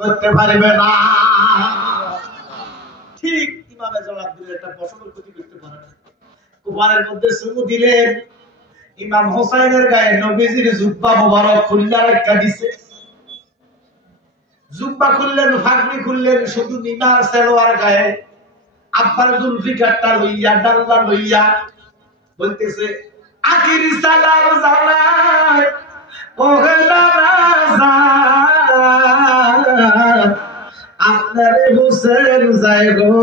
করতে পারবে না। ঠিক ইমামে জবাব দিলে একটা ফসলের ক্ষতি করতে পারে না। কুফারের মধ্যে চুমু দিলেন, ইমাম হোসাইনের গায়ে নবীজির জুব্বা মোবারক খুললা রাখা দিছে। জুব্বা খুললেন, ফাগড়ি খুললেন, শুধু মিনার সালোয়ার গায়ে আব্বার জুলফিকারটা লইয়া ডাল্লা লইয়া বলতেছে, আখির সালাম জানাই ওহেলা রাজান, আপনারে হোসেন যায় গো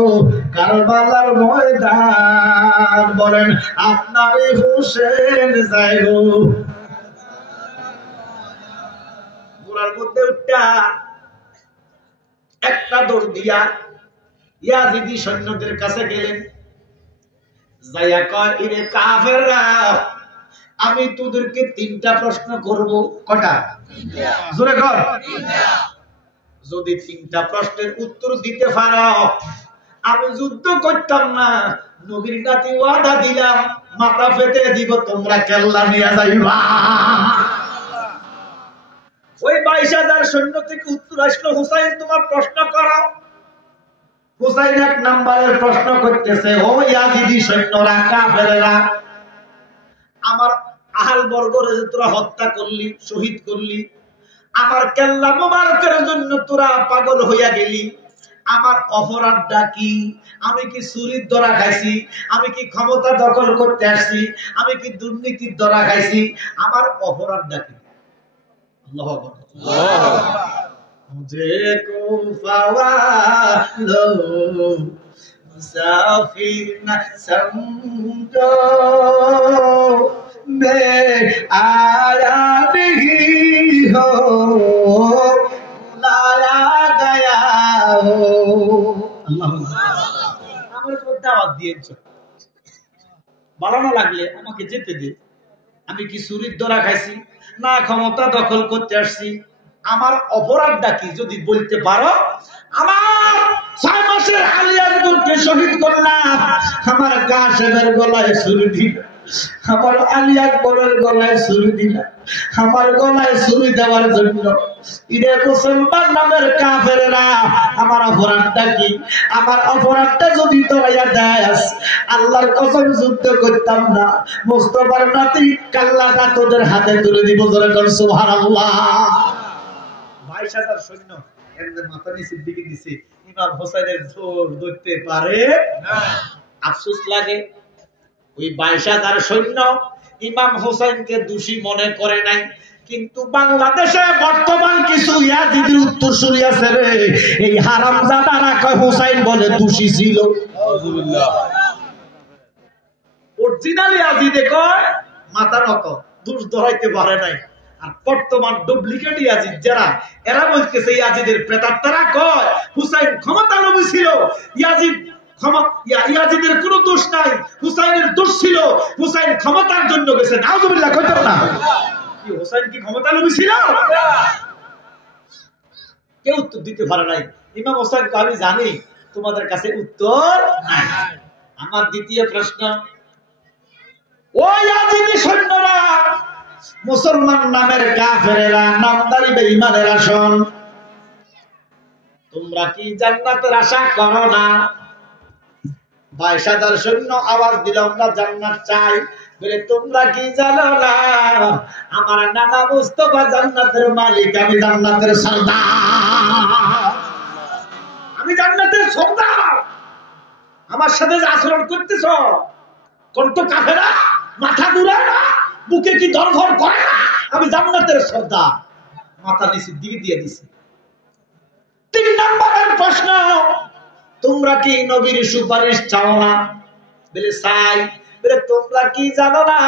কারবালার ময়দান। বলেন, আপনারে হোসেন যায় গো। ঘোড়ার মধ্যে উঠা একটা দৌড় দিয়া ইয়াজিদি সৈন্যদের কাছে গেলেন, যাইয়া কয়, ইরে কাফেররা, আমি তোদেরকে 3টা প্রশ্ন করব। কটা? জোরে কর। যদি 3টা প্রশ্নের উত্তর দিতে পারো আমি যুদ্ধ করতাম না। নবীর নাতি ওয়াদা দিলাম, মাথা ফেটে দিব, তোমরা কেল্লা নিয়ে যাইবা। ওই 22,000 সৈন্য থেকে উত্তর আসলো, হুসাইন তোমার প্রশ্ন করো। হুসাইন 1 নম্বরের প্রশ্ন করতেছে, ও ইয়াজিদি সৈন্যরা, কাফেরেরা, আমার আহল বর্গরে যে তোরা হত্যা করলি, শহীদ করলি, আমার কেল্লা মোবারকের জন্য তোরা পাগল হইয়া গেলি, আমার অপরাধটা কি? আমি কি চুরির ধরা খাইছি? আমি কি ক্ষমতা দখল করতে আসছি? আমি কি দুর্নীতির ধরা খাইছি? আমার অপরাধটা কি? আল্লাহু আকবার। মুঝে কো ফাওয়ালো মুসাফির না সমঝো, मैं आया नहीं हो बुलाया गया हो। আমার তো দাওয়াত দিয়েছ, বাড়ানো লাগলে আমাকে যেতে দে। আমি কি চুরির ধরা খাইছি না ক্ষমতা দখল করতে আসছি? আমার অপরাধটা কি যদি বলতে পারো। আমার 6 মাসের আলিয়াকে শহীদ করলাম, আমার কাশেমের গলায় ছুরি দিল, আমার আলী আকবরের গলায় ছুরি দিল, আমার গলায় ছুরি দেওয়ার জন্য ইরে মুসলমান নামের কাফেরেরা, আমার অপরাধটা কি? আমার অপরাধটা যদি তোরাইয়া দেস, আল্লাহর কসম যুদ্ধ করতাম না, মুস্তাফার নাতি কাল্লাটা তোদের হাতে তুলে দিব। জোরে কর সুবহানাল্লাহ। 22,000 সৈন্য এদের মাথা নিচের দিকে দিছে, ইমাম হোসেনের জোর ধরতে পারে না। আফসোস লাগে, ওই 22,000 সৈন্য ইমাম হোসেনকে দোষী মনে করে নাই, কিন্তু বাংলাদেশে বর্তমান কিছু ইয়াজিদের উত্তরসূরি আছে রে, এই হারামজাদারা কয় হোসেন বলে দোষী ছিল। আউযুবিল্লাহ। অরিজিনাল ইয়াজিদে কয় মাথা নত, দোষ ধরাইতে পারে নাই। আর বর্তমান ডুপ্লিকেট ইয়াজিদ যারা, এরা বলতেছে ইয়াজিদের প্রেতাত্মারা কয় হুসাইন ক্ষমতা লোভী ছিল, ইয়াজিদের কোনো দোষ নাই, হুসাইনের দোষ ছিল, হুসাইন ক্ষমতার জন্য গেছে। নাউযুবিল্লাহ কইতাম না। কি হুসাইন কি ক্ষমতা লোভী ছিল? কেউ উত্তর দিতে পারে নাই। ইমাম হোসেন কয়, আমি জানি তোমাদের কাছে উত্তর নাই। আমার দ্বিতীয় প্রশ্ন, ও ইয়াজিদি সৈন্যরা, মুসলমান নামের কাফেরেরা, নামদারি বেঈমানেরা, শোন, তোমরা কি জান্নাতের আশা করো না? 22,000 সৈন্য আওয়াজ দিল, আমরা জান্নাত চাই। বলে, তোমরা কি জানো না আমার নানা মুস্তাফা জান্নাতের মালিক, আমি জান্নাতের সর্দার, আমি জান্নাতের সর্দার। আমার সাথে যে আচরণ করতেছ, কত কাফেরা মাথা ঘুরায় না, বুকে কি ধরধর করে না, আমি জান্নাতের সর্দার। মাথা নিচের দিকে দিয়ে দিছে। 3 নম্বরের প্রশ্ন, তোমরা কি নবীর সুপারিশ চাও না? বলে চাই। বলে, তোমরা কি জানো না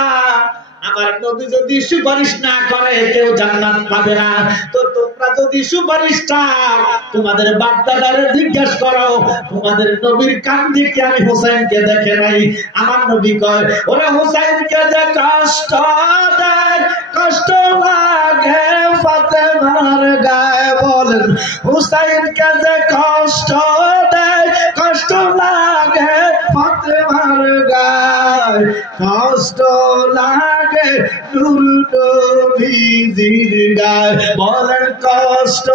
আমার নবী যদি সুপারিশ না করে কেউ জান্নাত পাবে না? তো তোমরা যদি সুপারিশ চাও, তোমাদের বাপ-দাদারে জিজ্ঞেস করো, তোমাদের নবীর কান দিকে আমি হোসেনকে দেখে নাই। আমার নবী কয়, ওরে হোসেনকে যে কষ্ট দেয়, কষ্ট লাগে ফাতেমার গায়ে। বলেন, হোসেনকে যে কষ্ট দেয়, কষ্ট লাগে ফাতেমার গায়ে, কষ্ট লাগে নূর নবীজির গায়ে। বলেন, কষ্ট